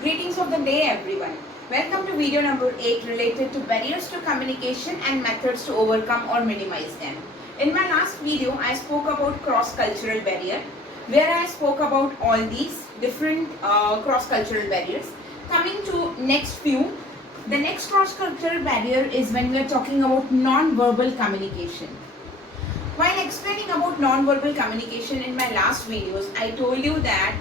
Greetings of the day everyone. Welcome to video number 8 related to barriers to communication and methods to overcome or minimize them. In my last video I spoke about cross-cultural barrier where I spoke about all these different cross-cultural barriers. Coming to next few, the next cross-cultural barrier is when we are talking about non-verbal communication. While explaining about non-verbal communication in my last videos, I told you that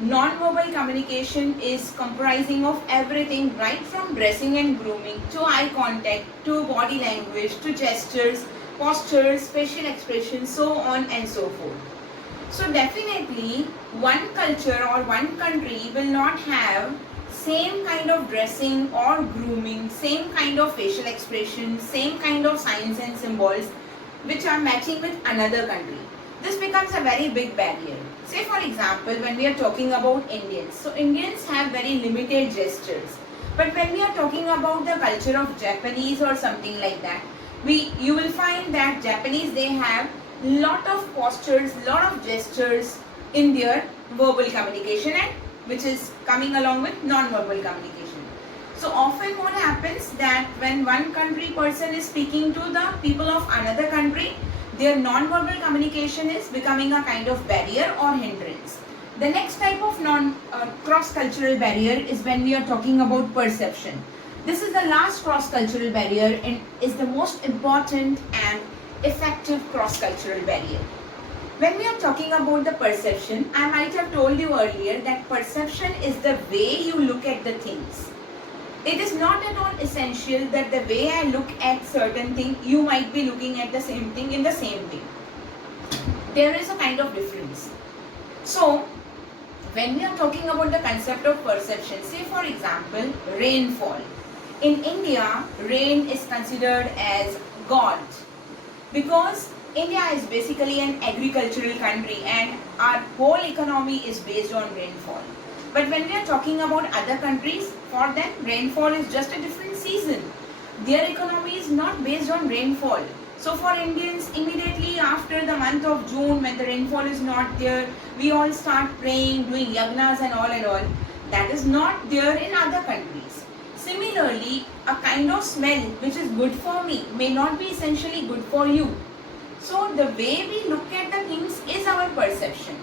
non-verbal communication is comprising of everything right from dressing and grooming to eye contact to body language to gestures, postures, facial expressions, so on and so forth. So definitely one culture or one country will not have same kind of dressing or grooming, same kind of facial expression, same kind of signs and symbols which are matching with another country. This becomes a very big barrier. Say for example, when we are talking about Indians, so Indians have very limited gestures. But when we are talking about the culture of Japanese or something like that, you will find that Japanese, they have lot of postures, lot of gestures in their verbal communication, and which is coming along with non-verbal communication. So often what happens that when one country person is speaking to the people of another country, their non-verbal communication is becoming a kind of barrier or hindrance. The next type of cross-cultural barrier is when we are talking about perception. This is the last cross-cultural barrier and is the most important and effective cross-cultural barrier. When we are talking about the perception, I might have told you earlier that perception is the way you look at the things. It is not at all essential that the way I look at certain thing, you might be looking at the same thing in the same way. There is a kind of difference. So, when we are talking about the concept of perception, say for example, rainfall. In India, rain is considered as God because India is basically an agricultural country and our whole economy is based on rainfall. But when we are talking about other countries, for them rainfall is just a different season. Their economy is not based on rainfall. So for Indians, immediately after the month of June, when the rainfall is not there, we all start praying, doing yagnas and all. That is not there in other countries. Similarly, a kind of smell which is good for me may not be essentially good for you. So the way we look at the things is our perception.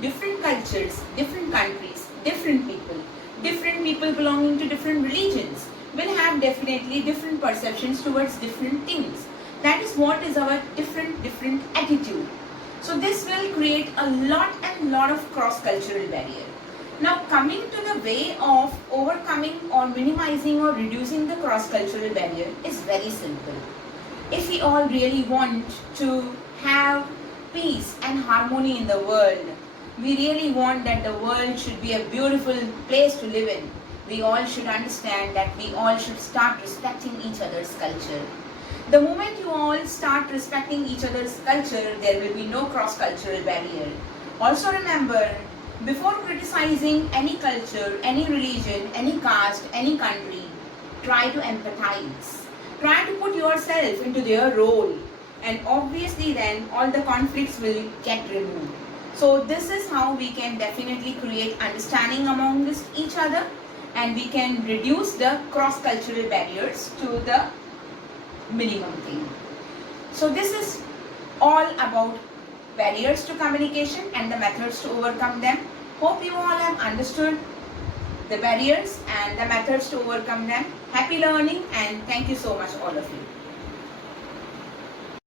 Different cultures, different countries, different people belonging to different religions will have definitely different perceptions towards different things. That is what is our different attitude. So this will create a lot of cross-cultural barrier. Now coming to the way of overcoming or minimizing or reducing the cross-cultural barrier is very simple. If we all really want to have peace and harmony in the world, we really want that the world should be a beautiful place to live in, we all should understand that we all should start respecting each other's culture. The moment you all start respecting each other's culture, there will be no cross-cultural barrier. Also remember, before criticizing any culture, any religion, any caste, any country, try to empathize. Try to put yourself into their role, and obviously then all the conflicts will get removed. So this is how we can definitely create understanding among each other, and we can reduce the cross-cultural barriers to the minimum thing. So this is all about barriers to communication and the methods to overcome them. Hope you all have understood the barriers and the methods to overcome them. Happy learning and thank you so much all of you.